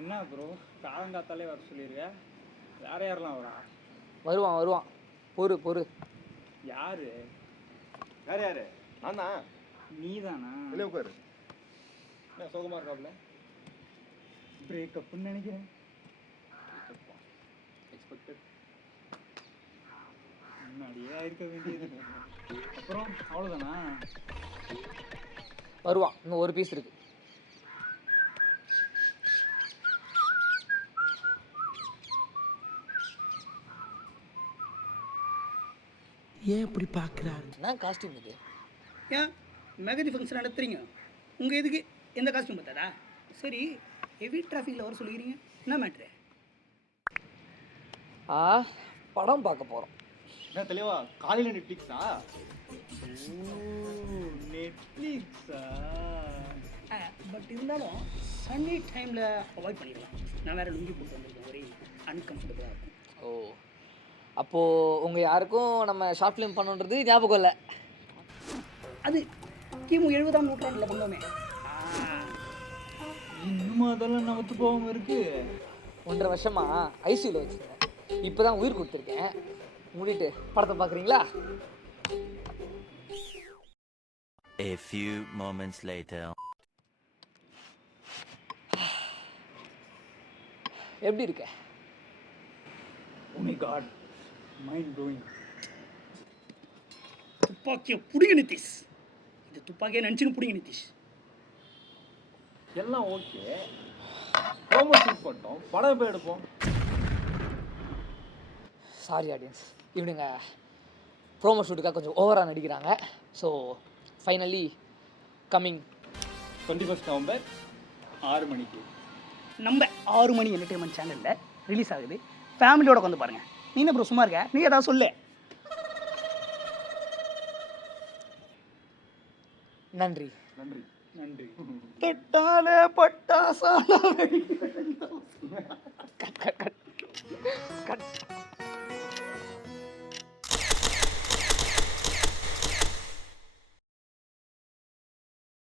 என்ன ப்ரோ காலங்காத்தாலே வர சொல்லியிருக்க? யார் யாரெல்லாம் வரா? வருவான் பொறு யாரு? யாரு நான் தான். நீ தானா? வெளியே உட்காரு. என்ன சோகமாக இருக்காப்ல? பிரேக்கப்னு நினைக்கிறேன். எக்ஸ்பெக்டட். முன்னாடியே ஆயிருக்க வேண்டியது. அப்புறம் அவ்வளோதானா? வருவான், இன்னும் ஒரு பீஸ் இருக்கு. ஏன் இப்படி பார்க்குறாரு? என்ன காஸ்டியூம் இது? ஏன் மெகதி ஃபங்க்ஷன் நடத்துறீங்க? உங்கள் எதுக்கு எந்த காஸ்டியூம் பார்த்தாதா? சரி, ஹெவி டிராஃபிக்கில் வர சொல்லிக்கிறீங்க, என்ன மேட்ரு? படம் பார்க்க போகிறோம். என்ன தெளிவா காலையில் நெட்ஃப்ளிக்ஸா? நெட்ஃப்ளிக்ஸா? பட் இருந்தாலும் சண்டே டைமில் அவாய்ட் பண்ணிடலாம். நான் வேறு லுங்கி போட்டு வந்திருக்கேன், ஒரே அன்கம்ஃபர்டபுளாக இருக்கும். ஓ, அப்போது உங்கள் யாருக்கும் நம்ம ஷார்ட் ஃபிலிம் பண்ணுன்றது ஞாபகம் இல்லை? அது கிமு 70ஆம் நூற்றாண்டில் பண்ணோமே. இன்னும் அதெல்லாம் நமக்கு போகாமல் இருக்கு. 1.5 வருஷமாக ஐசியூவில் வச்சுருக்கேன். இப்போ தான் உயிர் கொடுத்துருக்கேன். மூடிட்டு படத்தை பார்க்குறீங்களா? A few moments later. எப்படி இருக்க? Oh my god, mind blowing. துப்பாக்கியை பிடிங்க நிதிஷ், இது துப்பாக்கியை நினச்சின்னு பிடிங்க நிதிஷ். எல்லாம் ஓகே, ப்ரோமோ ஷூட் பண்ணிட்டோம், படம் எப்போ எடுப்போம்? சாரி ஆடியன்ஸ், இவனுங்க ப்ரோமோ ஷூட்டுக்காக கொஞ்சம் ஓவராக நடிக்கிறாங்க. ஸோ ஃபைனலி கம்மிங் 21 நவம்பர் 6 மணிக்கு நம்ம 6 மணி என்டர்டைன்மெண்ட் சேனலில் ரிலீஸ் ஆகுது. ஃபேமிலியோட உட்காந்து பாருங்கள். நீ என்ன ப்ரோ சும்மா இருக்க? நீ ஏதாவது சொல்லு. நன்றி. நன்றி. நன்றி. தொட்டாலே பட்டாசான கட்